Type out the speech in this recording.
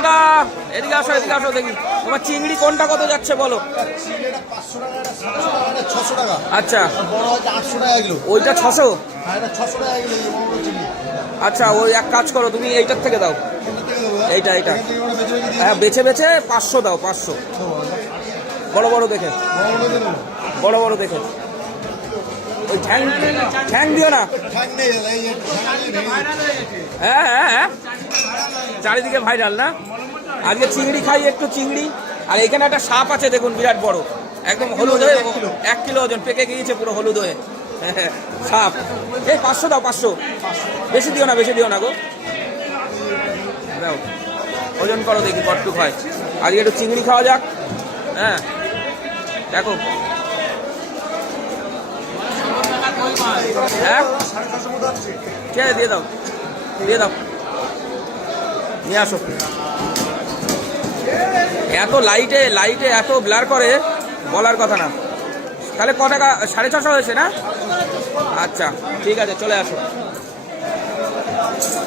দাদা, এদিকে আসো এদিকে আসো দেখি তোমার চিংড়ি কোনটা কত যাচ্ছে বলো। আচ্ছা ওইটা 600। আচ্ছা ওই এক কাজ করো তুমি এইটার থেকে দাও, এইটা এইটা হ্যাঁ বেছে বেছে 500 দাও, 500 বড় বড় দেখে, বড় বড় দেখে। ওই ঠ্যাং ঠ্যাং দিও না। হ্যাঁ হ্যাঁ হ্যাঁ চারিদিকে ভাইরাল না। আজকে চিংড়ি খাই একটু চিংড়ি। আর এখানে একটা সাপ আছে দেখুন বিরাট বড়, একদম হলুদ হয়ে 1 কিলো ওজন, পেকে গিয়েছে পুরো হলুদ হয়ে সাপ। এই 500 দাও, 500 বেশি দিও না, বেশি দিও না গো, দাও ওজন করো দেখি কতটুকু হয়। আজকে একটু চিংড়ি খাওয়া যাক। হ্যাঁ দেখো হ্যাঁ ঠিক আছে দিয়ে দাও, দিয়ে দাও, নিয়ে আসো। এত লাইটে লাইটে এত ব্লার করে বলার কথা না। তাহলে ক টাকা? 650 হয়েছে না? আচ্ছা ঠিক আছে চলে আসো।